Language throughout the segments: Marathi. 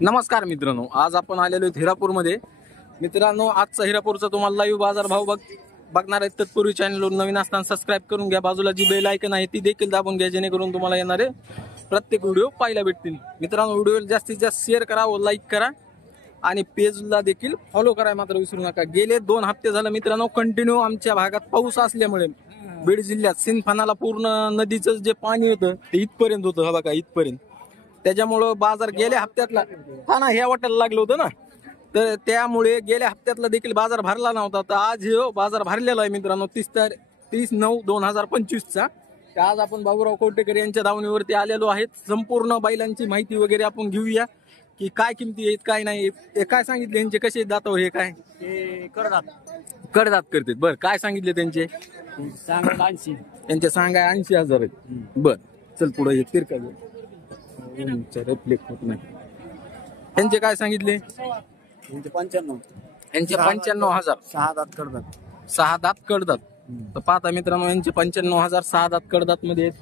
नमस्कार मित्रांनो, आज आपण आलेलो आहोत हिरापूरमध्ये. मित्रांनो, आजचा हिरापूरचा तुम्हाला लाईव्ह बाजार भाव बघणार आहेत. तत्पूर्वी चॅनलवर नवीन असताना सबस्क्राईब करून घ्या. बाजूला जी बेल आयकन आहे ती देखील दाबून घ्या, जेणेकरून तुम्हाला येणारे प्रत्येक व्हिडिओ पाहायला भेटतील. मित्रांनो, व्हिडिओला जास्तीत जास्त शेअर करा व लाईक करा आणि पेजला देखील फॉलो करा मात्र विसरू नका. गेले 2 हप्ते झाले मित्रांनो कंटिन्यू आमच्या भागात पाऊस असल्यामुळे बीड जिल्ह्यात सिंदफानाला पूर्ण नदीचं जे पाणी होतं ते इथपर्यंत होतं. हा बघा इथपर्यंत. त्याच्यामुळं बाजार गेल्या हप्त्यातला हा ह्या वाटायला लागलं होतं ना, तर त्यामुळे गेल्या हप्त्यातला देखील बाजार भरला नव्हता. तर आज हे बाजार भरलेला आहे मित्रांनो, 30/9/2025 आज आपण बाबूराव कवटेकर यांच्या दावणीवरती आलेलो आहेत. संपूर्ण बैलांची माहिती वगैरे आपण घेऊया की काय किमती आहेत काय नाही. काय सांगितले यांचे, कसे दातावर हे काय कडदात करतात. बरं, काय सांगितले त्यांचे? त्यांचे सांगाय 80,000 आहेत. बर, चल पुढे येतील का रिफ्लेक्ट होत नाही. त्यांचे काय सांगितले? 95. यांचे 95,000. 6 दात कडदात. 6 दात कडदात. तर पाहता मित्रांनो, यांचे 95,000 6 दात कडदात मध्ये आहेत.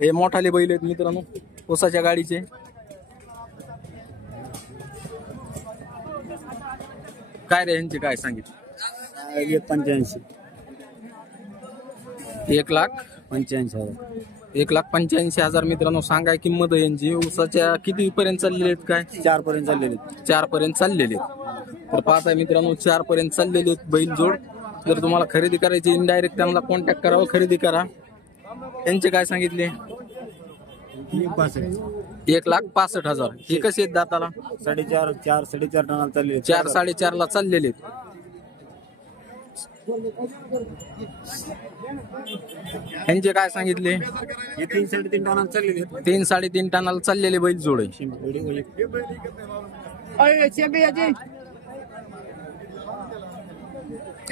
हे मोठाले बैल आहेत मित्रांनो, ऊसाच्या गाडीचे. काय रे यांचे काय सांगितले? 1,85,000. 1,85,000. 1,85,000 मित्रांनो सांगाय किंमत आहे यांची. ऊसाच्या किती पर्यंत चाललेले आहेत? काय 4 पर्यंत चाललेले. 4 पर्यंत चाललेले आहेत. तर पाहताय मित्रांनो, 4 पर्यंत चाललेले आहेत बैल जोड. जर तुम्हाला खरेदी करायची इनडायरेक्ट त्यांना कॉन्टॅक्ट करावं, खरेदी करा. यांचे काय सांगितले? 1,65,000. हे कसे आहेत दाताला? 4.5 टनाला चालले. 4 4.5 ला चाललेले आहेत. यांचे काय सांगितले? 3 3.5 टनाला चाललेले. 3 3.5 टनाला चाललेले बैल जोड आहे.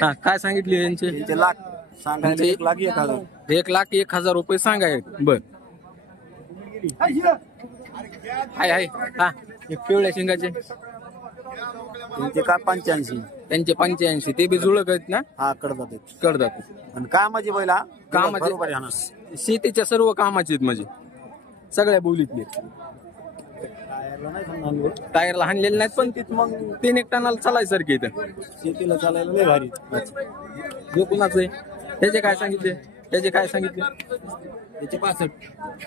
हा, काय सांगितले यांचे? लाख सांगायला 1,01,000. 1,01,000 रुपये सांगाय. बर, हाय हाय. हा, एक पिवळ्या शिंगाचे त्यांचे का 85. त्यांचे 85. ते बी जुळक आहेत ना? हा, कडदात. कडदात. आणि कामाची बैला कामाचे, शेतीच्या सर्व कामाचे आहेत म्हणजे सगळ्या बोलीतले. टायरला हाणलेले नाहीत, पण तिथं मग 3-1 टनाला चालायसारखे इथं शेतीला चालायला लय भारी. जो कुणाचं आहे. त्याचे काय सांगितले? त्याचे काय सांगितले? त्याचे 65.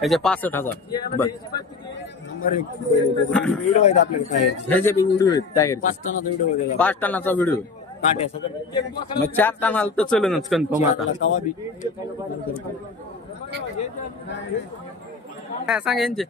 त्याचे 65,000. बर, नंबर 1 व्हिडिओ आहेत आपल्याकडे. ह्याचे बी व्हिडिओ आहेत टायर. 5 टनाचा व्हिडिओ आहे. 5 टनाचा व्हिडिओ. मग 4 टनाला तर चलनच कन्फर्म आता. काय सांग यांचे?